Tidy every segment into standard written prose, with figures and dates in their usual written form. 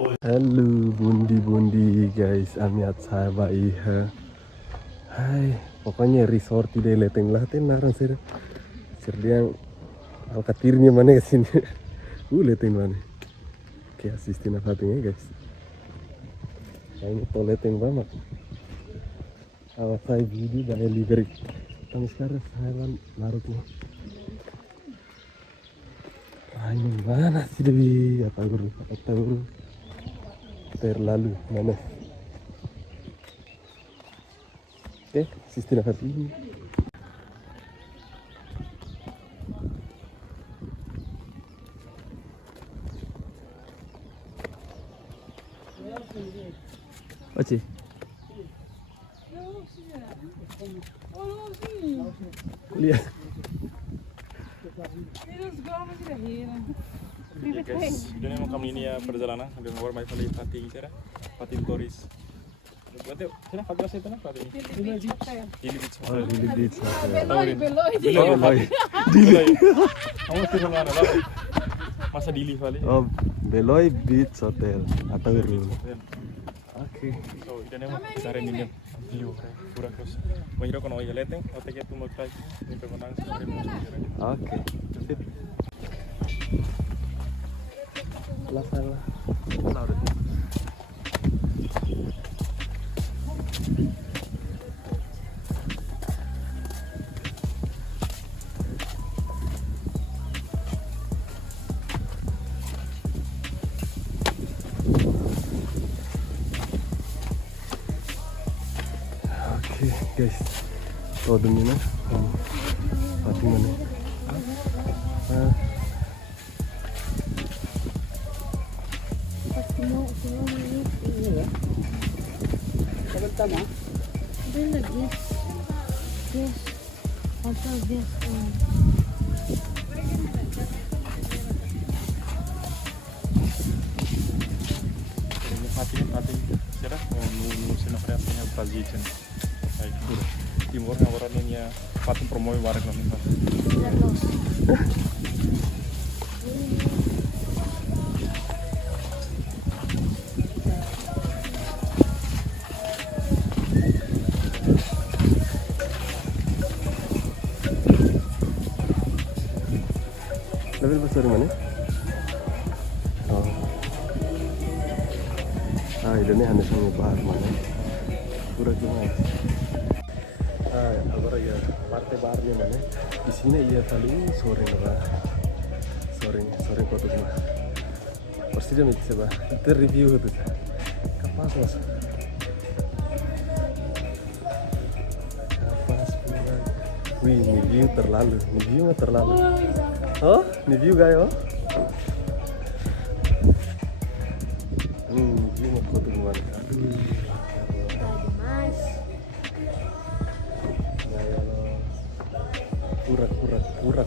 Halo bundi guys, amiat sahabat iha. Hai, pokoknya resort di leteng laten narang sir. Serdiang alkatirnya mana ke sini. Leteng mana. Oke, asisten apa guys. Ini to leteng banget. Awas saya video dari livery. Kami sekarang saya naruh tuh. Ini mana sih Dewi? Apa guru? Terlalu mana? Oke, sistem apa ini? Oke. Kuliah. Ya guys, ini memang kami ini ya perjalanan sambil ngawar mai kali Fatih cara Fatih Toris. Buat yuk, sana Fatih saya tanah Fatih. Lili Beach. Beloi. Kamu sih mana lah? Masa Dili kali. Oh, Beloi Beach Hotel atau room. Oke. So, ini memang kita ini view kurang terus. Mau kono ya leteng, otaknya tuh mau try ini permenang sekali mau. Oke. Sip. Salah. Oke, guys. Tahu demi pati mana? Fatih, siapa? Mau senapnya Brazil. Baik, timur ngawarannya Fatih promosi bareng kami. Level besar mana? Oh. Ini hanya sangat bahar mana? Kurang cuma. Agora ya partai baharnya mana? Di sini iya paling sore kota cuma. Persija itu coba. Itu review itu. Kapas mas. Kapas bulan. Wih, ini view terlalu. Oh, ini view guys oh. View mau foto gimana? Aduh. Kurak.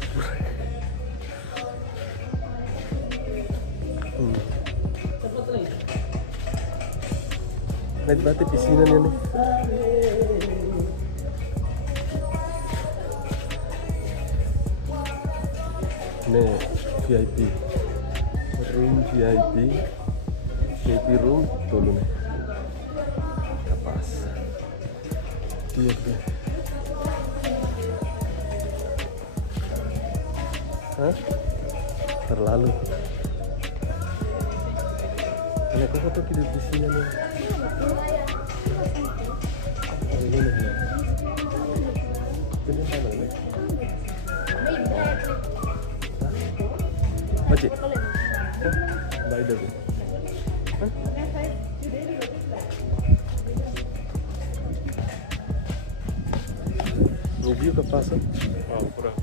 Berarti pisinan ini. Ini VIP room dulu nih. Kapas. Iya. Hah? Terlalu. Ini aku foto di sini nih. Ini mana nih? Macet. Baik dah. Review ke pasar. Oh, kurang.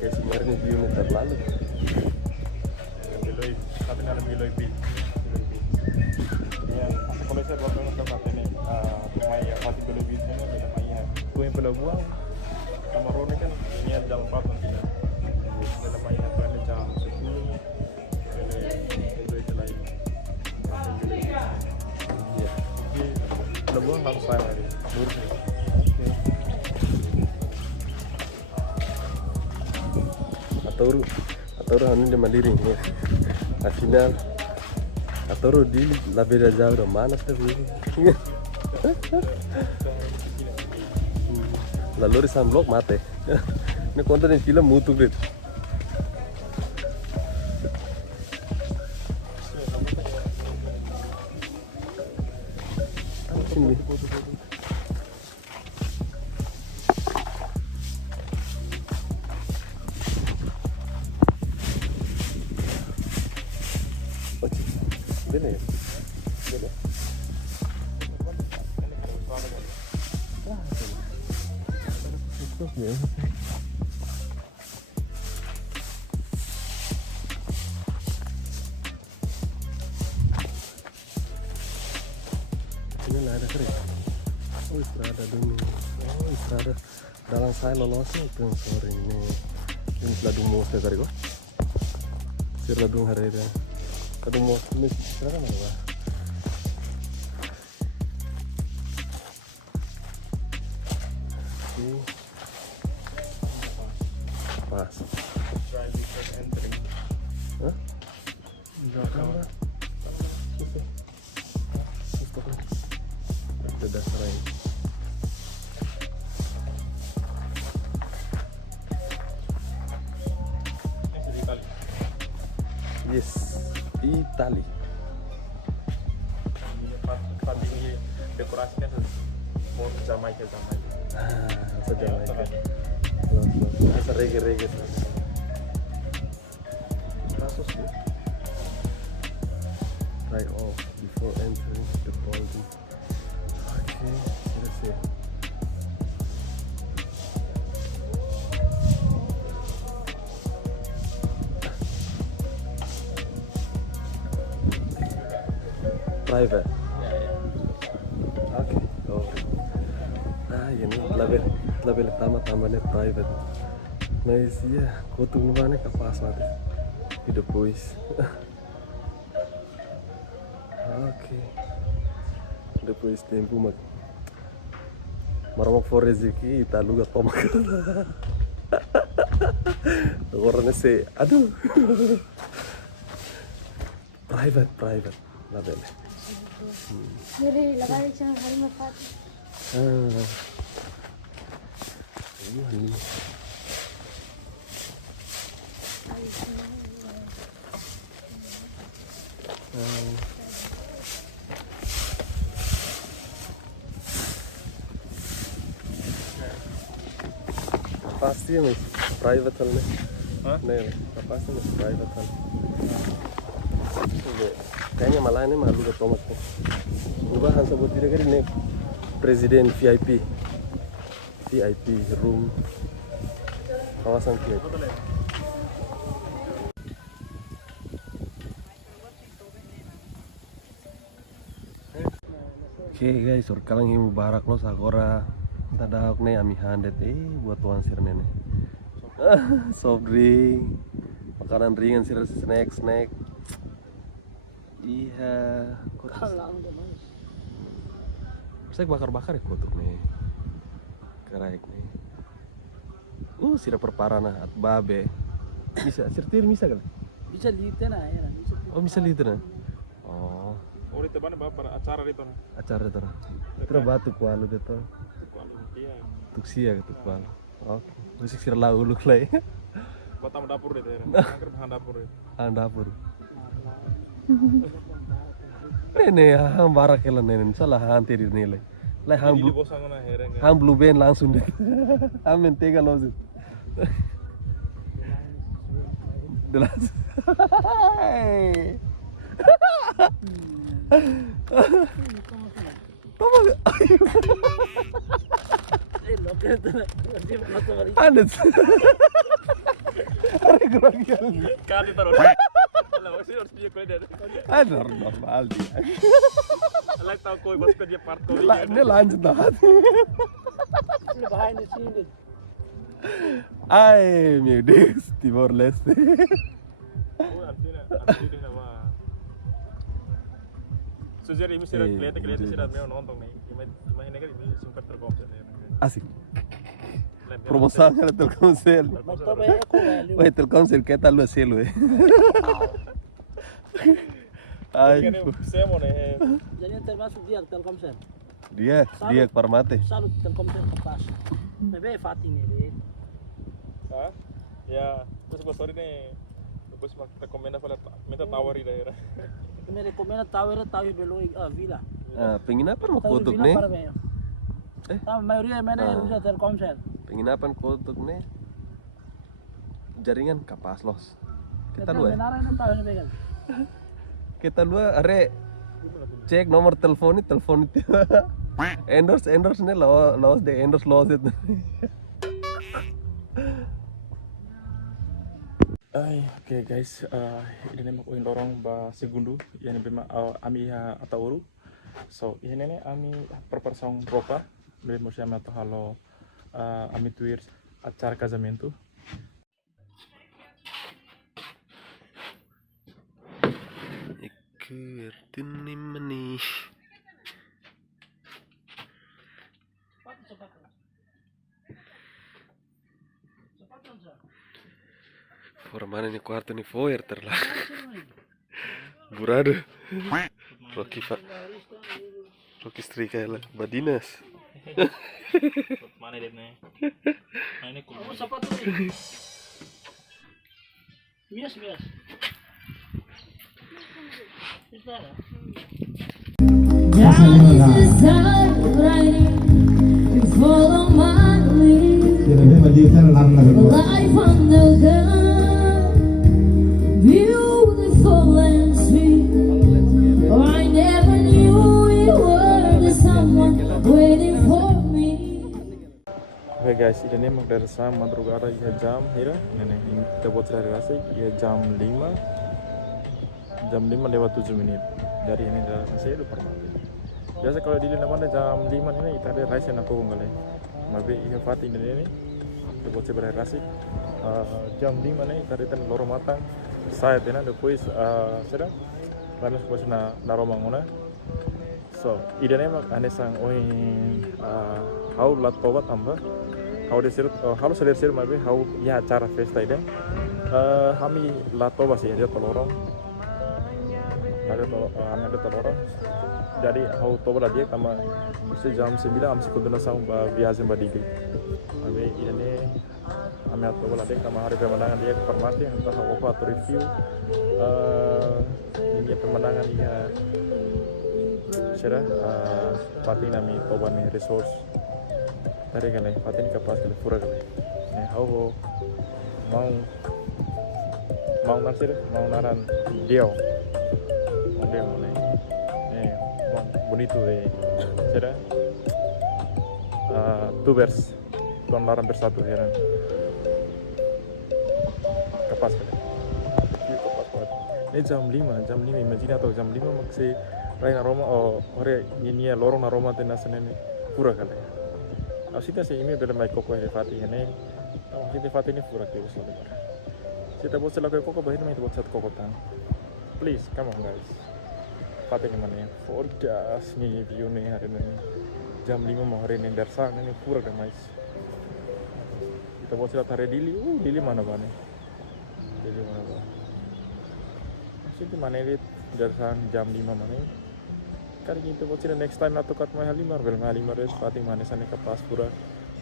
Kayak sebenarnya view-nya terlalu. Beloi, tapi ada Beloi Beach. Yang kalau saya buat tempat ini, rumah ya Fatih Beloi Beach ini ada namanya. Tuh yang pelabuhan, kamar Rone kan ini ada jam 4 nanti. Ada namanya tuh ada jam 10. Beloi lain. Pelabuhan harus saya lagi. Lurus. atau anu di Mandiri ya. Akhirnya atau di la beda jauh udah mana tapi. Lalu di sunblock mate. Ini konten yang film mutu gitu. Sini. Beda ya? Beda. Ya. Ini lah ada kering. Oh istirahat dulu. Oh istirahat. Dalam saya lolosnya itu yang sore ini. Ini sudah dungu saya tadi kok. Sudah dung hari itu. Kadung mau ini berapa mana pak? Oke. Pas. Hah? Kamera. Sudah sering. Yes, Itali. Ini dekorasinya mau Jamaika. Sejamaika. Asa reggae. Kasus ya. Try off before entering the building. Okay, let's see. Private. Oke. Oh. Nah, ini label tambahnya private. Nah, iya, kutu mana kapas mati. Hidup boys. Oke. Hidup boys tempo mak. Marmok for rezeki talu gak tomak. Orangnya sih, aduh. Private label. Jadi lagi cuma hari makan. Ini. Pasti nih private hal nih. Hah? Nih, pasti nih private hal. Kayaknya malah ini malu ke Thomas nih. Coba Hansa buat diri kan ini presiden VIP room kawasan VIP. Oke guys, sekarang ini mubarak lo sagora. Tadak nih ami handet buat tuan sir nenek. Soft drink, makanan ringan sir snack. Iya, saya bakar ya kotor nih, keraik nih. Sirap perparana at babe. Bisa, sirtir bisa kan? Bisa lihat na ya. Oh bisa lihat na. Oh, Oh, itu mana bapak acara itu nah. acara itu. Terus batu kualu itu. Iya. Tuksia gitu kualu. Oke, musik sir lau uluk lah. Batam dapur itu ya. Angker bahan dapur itu. Dapur. Nenek hang barak kelan nenek salah hanti di nilai. Lai hang Jadi bosang na hereng. hang blue band langsung deh. Amin tega loh. Delas. Toma. Lo que te mato ahorita. Anet. Are grogi. Kali taruh. Lah, masih harus dia kau dari. Normal dia. Lah tahu kau bos dia part kau. Ini lanjut dah. Ini behind the scene. Ay, meu Deus, Timor Leste. Oh, artinya nama. Sejari ini sih kelihatan sih mau nonton nih. Ini kan ini sempat terkomsel ya. Asik. promoção era Telkomsel. Mas também é com ele. Ué, Telkomsel que tal selo eh. Ai, Kan saya mau nih. Jadi yang termasuk dia Telkomsel. dia Parmate. Salut Telkomsel Kapas. Tapi Fatih nih. Hah? Ya, terus bos sorry nih. Bos mak rekomenda pada minta tawari daerah. Me recomenda Tower Beloi Villa. Ah, penginapan mo kutok Villa nih. para meio. A maioria mana usa Telkomsel. Penginapan kutok nih. Jaringan kapas los. Kita lu Benar yang tahu nih kan. Kita lu are cek nomor telepon itu endorse nih lawas deh endorse lawas itu. Ay, oke guys, ini mak uin lorong ba segundo, yani bema ami ha atauru. So ini nih ami perpersong ropa, beli mau siapa atau halo ami tuir acara casamento. Iku artini mani. Formare ni quarto ni foyer terlah. Burado. Rocky Strika lah. Badinas. Mana dia nih? Nah ini Oh, sapato nih. Mias. Bisa ya? Life on the ground, beautiful and sweet. Oh, I never knew you were the someone waiting for me. Oke guys, ini mak dari sama madrugada ya jam hira. Ini kita buat dari rasa ya jam 5 lewat 7 menit. Dari ini dari saya udah pernah. Biasa kalau di mana jam 5 ini kita ada rice yang aku nggak. Mabe iya Fatih ini. Buat saya berhasil jam 5 nih tadi kan lorong matang saya tenan depois sedang lalu depois na romangona so idane mak ane sang oin how lat tobat amba how desir how selir mabe how ya acara festa ide kami lat tobat sih ada tolorong ada tolorong jadi how tobat dia kama jam 9 am sekunduna sang biasa badili Abi ini kami atau bola dek kama hari pemenangan dia kepermati entah apa atau review ini pemenangan dia sudah pati nami toban nih resource dari kali pati ini kapas kali pura kali nih mau nasir mau naran dia nih bonito deh sudah tubers Don larang bersatu heran kapas kan kapas banget ini jam 5 imagine atau jam 5 maksih lain aroma ore ini lorong aroma tenasan ini pura kali asita sih ini dalam mai koko ini Fatih ini kita Fatih ini pura kiri soalnya kita buat selaku koko bahkan main buat satu koko tang please come on guys Fatih ini mana ya fordas nih view nih hari ini jam 5 mau hari ini darsang ini pura kan mais kita buat silat hari Dili mana bane? Dili mana bane? Sini mana ini darsang jam 5 mana? Kali kita buat silat next time atau kat mai halimar bel halimar itu Fatih mana sana ke pas pura.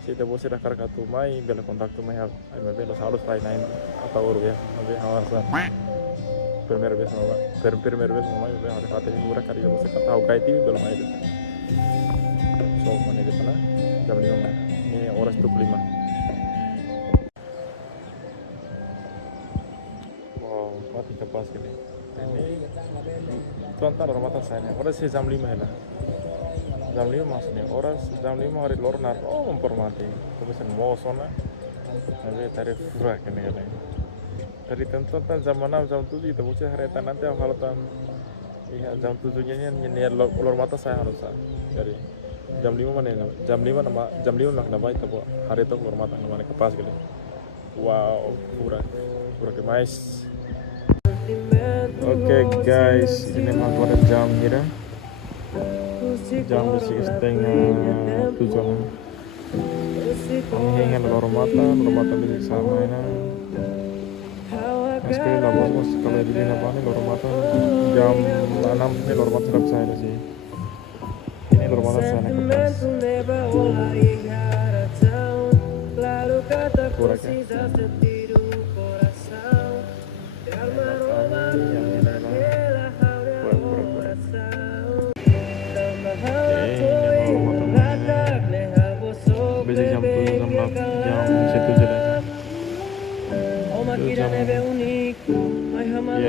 Kita buat silat karena tu mai bel kontak tu mai hal. Ai mai bel halus lain lain atau uru ya. Mai hawasan. Primer vez mama. Primer vez mama bel hari Fatih ini pura kali buat silat tahu kai TV bel mai itu. So mana di sana jam 5 mana? Ini oras 25. Mati kapas gini. Ini tuan-tuan orang mata saya. Orang sih jam 5 lah. Jam 5 maksudnya. Orang jam 5 hari luar nar. Mempermati. Tapi sen mau sona. Nanti tarif pura kene kene. Dari tuan-tuan jam 6 jam 7 itu bocah hari nanti kalau tan. Iya jam 7-nya ini luar mata saya harus. Dari jam 5 mana? Jam 5 nak nama itu hari itu luar mata nama kapas gini. Wow, pura kemais. Oke guys, ini mah pada jam kira jam 6:30 Kami ingat loromatan di sana na. Mas kali lah bos kalau di apa nih loromatan jam 6 ini loromatan sudah saya sih. Ini loromatan sana ke pas. Kurang ya. Besok jam 7 jam 7 jelas. Jam ya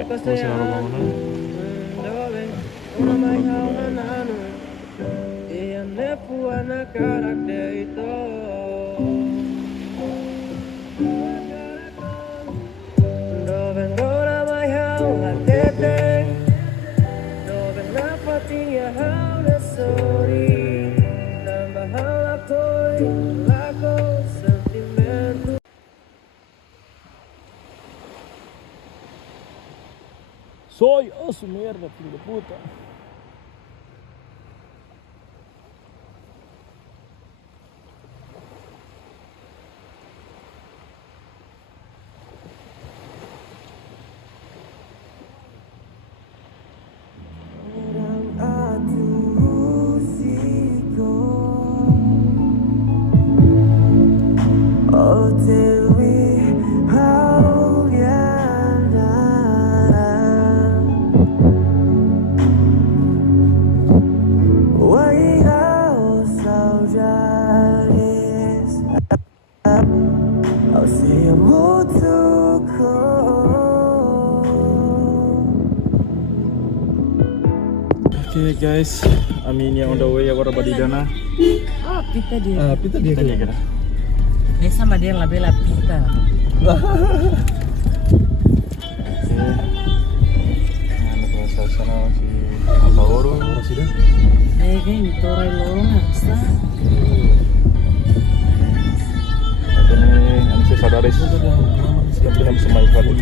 masih harus bangunan. Soy a su mierda, filho de puta. Okay guys, Aminia on the way agora badidana. Ah, pita dia. Pita dia Tanya kira. Dia sama dia lah bela pita. Nah, suasana si Albaoro masih dah. Kayak torai lorong apa? Ada nih, anu si sadari sih. Siap dengan semai kali.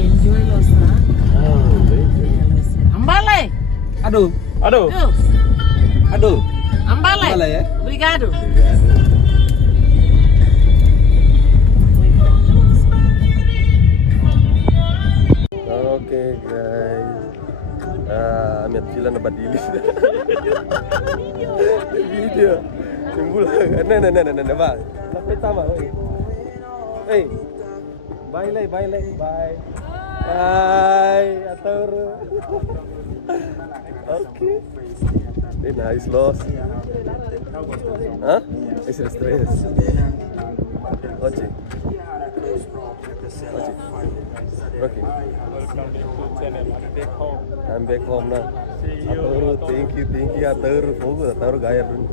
Enjoy los, ha? Ambale! Aduh, Aduh. aduh. Ambale! Ambale ya? Obrigado! Oke guys. Amiat sila na badilis. Video. Simbol. Nah, ba. Lapit tama, oi. Hey. Bye. Bye. Bye. Atur. Okay. Nice loss. Hah? Ese stress. Oke. Okay. Welcome to channel. I'm back home now. See you. Atur, thank you. Atur, fogo, atur gaya dun.